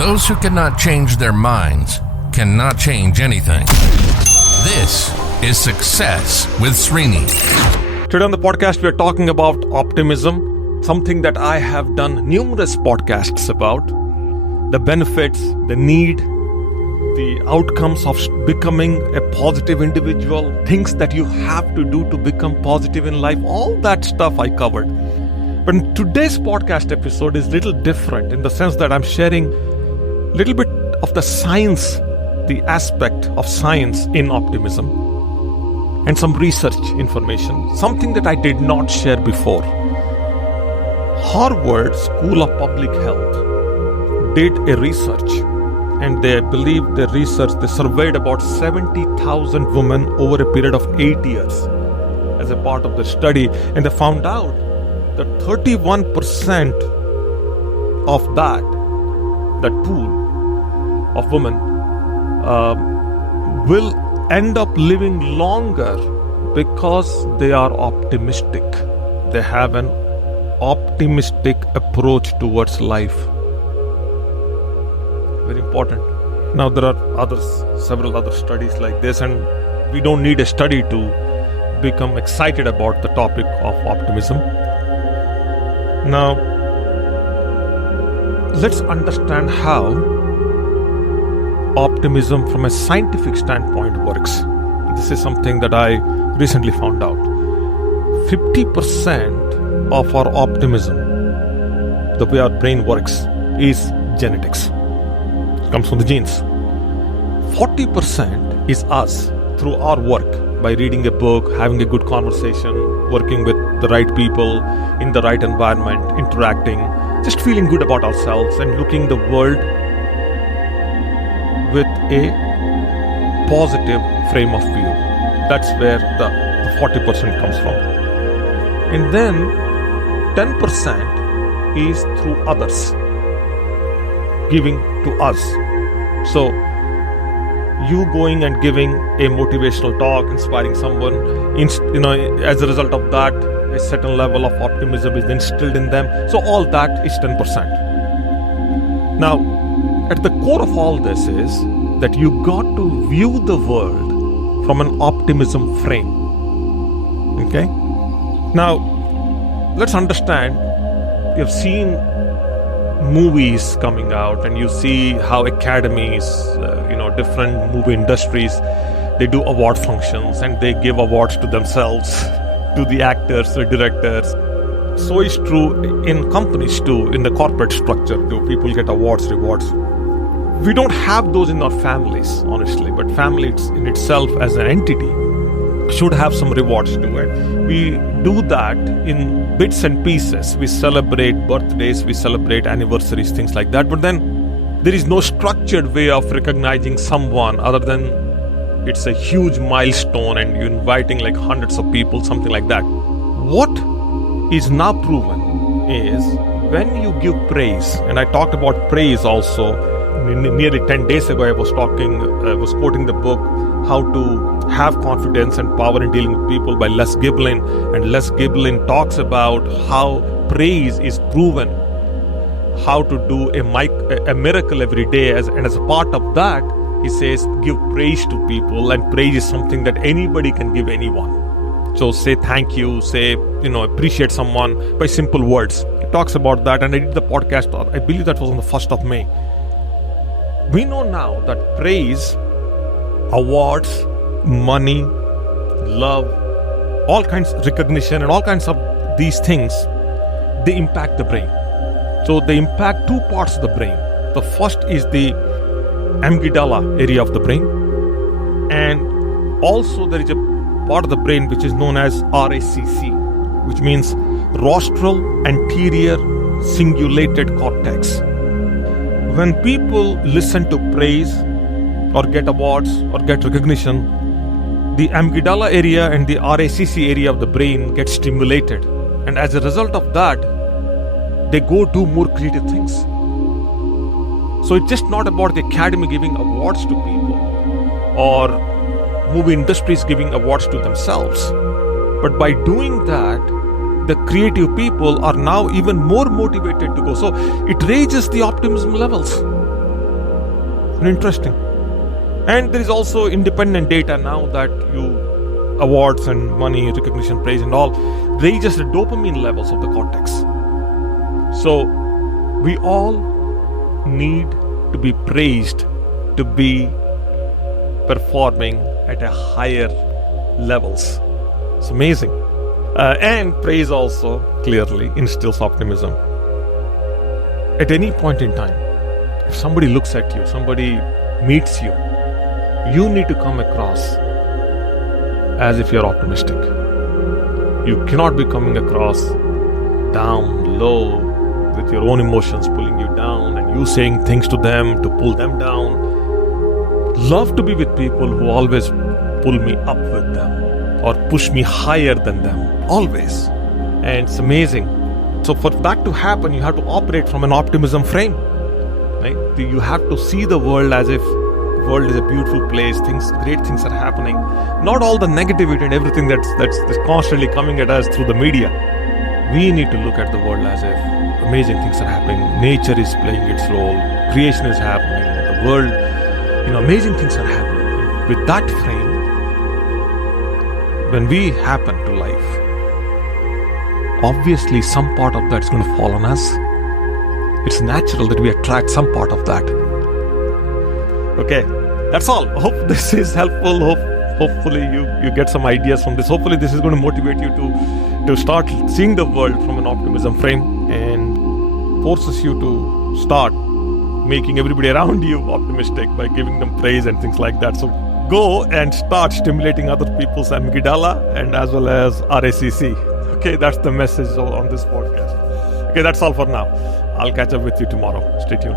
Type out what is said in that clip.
Those who cannot change their minds cannot change anything. This is Success with Srini. Today on the podcast, we are talking about optimism, something that I have done numerous podcasts about. The benefits, the need, the outcomes of becoming a positive individual, things that you have to do to become positive in life, all that stuff I covered. But today's podcast episode is a little different in the sense that I'm sharing a little bit of the science, the aspect of science in optimism, and some research information, something that I did not share before. Harvard School of Public Health did a research, and they believe the research, they surveyed about 70,000 women over a period of 8 years as a part of the study, and they found out that 31% of that pool of women will end up living longer because they are optimistic. They have an optimistic approach towards life. Very important. Now there are several other studies like this, and we don't need a study to become excited about the topic of optimism. Now, let's understand how optimism from a scientific standpoint works. This is something that I recently found out. 50% of our optimism, the way our brain works, is genetics. It comes from the genes. 40% is us through our work, by reading a book, having a good conversation, working with the right people in the right environment, interacting, just feeling good about ourselves and looking the world with a positive frame of view. That's where the 40% comes from. And then 10% is through others, giving to us. So you going and giving a motivational talk, inspiring someone, as a result of that, a certain level of optimism is instilled in them. So all that is 10%. Now, at the core of all this is that you got to view the world from an optimism frame. Okay? Now, let's understand, you've seen movies coming out, and you see how academies, different movie industries, they do award functions and they give awards to themselves, to the actors, the directors. So is true in companies too, in the corporate structure too. People get awards, rewards. We don't have those in our families, honestly, but family in itself as an entity should have some rewards to it. We do that in bits and pieces. We celebrate birthdays, we celebrate anniversaries, things like that. But then there is no structured way of recognizing someone other than it's a huge milestone and you're inviting like hundreds of people, something like that. What is now proven is when you give praise, and I talked about praise also nearly 10 days ago. I was quoting the book How to Have Confidence and Power in Dealing with People by Les Giblin, and Les Giblin talks about how praise is proven, how to do a miracle every day, and as a part of that, he says give praise to people, and praise is something that anybody can give anyone. So say thank you, say appreciate someone by simple words. He talks about that, and I did the podcast, I believe that was on the 1st of May. We know now that praise, awards, money, love, all kinds of recognition, and all kinds of these things, they impact the brain. So they impact two parts of the brain. The first is the amygdala area of the brain, and also there is a part of the brain which is known as RACC, which means rostral anterior cingulated cortex. When people listen to praise or get awards or get recognition, the amygdala area and the RACC area of the brain get stimulated, and as a result of that, they go do more creative things. So it's just not about the academy giving awards to people or movie industries giving awards to themselves. But by doing that, the creative people are now even more motivated to go. So it raises the optimism levels. Interesting. And there is also independent data now that awards and money, recognition, praise and all raises the dopamine levels of the cortex. So we all need to be praised to be performing at a higher levels. It's amazing. And praise also clearly instills optimism. At any point in time, if somebody looks at you, somebody meets you, you need to come across as if you're optimistic. You cannot be coming across down, low, with your own emotions pulling you down and you saying things to them to pull them down. Love to be with people who always pull me up with them or push me higher than them, always. And it's amazing. So for that to happen, you have to operate from an optimism frame. Right? You have to see the world as if the world is a beautiful place, great things are happening. Not all the negativity and everything that's constantly coming at us through the media. We need to look at the world as if amazing things are happening. Nature is playing its role. Creation is happening. The world, amazing things are happening. With that frame, when we happen to life, obviously some part of that's going to fall on us. It's natural that we attract some part of that. Okay, that's all. Hope this is helpful. Hopefully you get some ideas from this. Hopefully this is going to motivate you to start seeing the world from an optimism frame and forces you to start making everybody around you optimistic by giving them praise and things like that. So go and start stimulating other people's amygdala and as well as RACC. Okay, that's the message on this podcast. Okay, that's all for now. I'll catch up with you tomorrow. Stay tuned.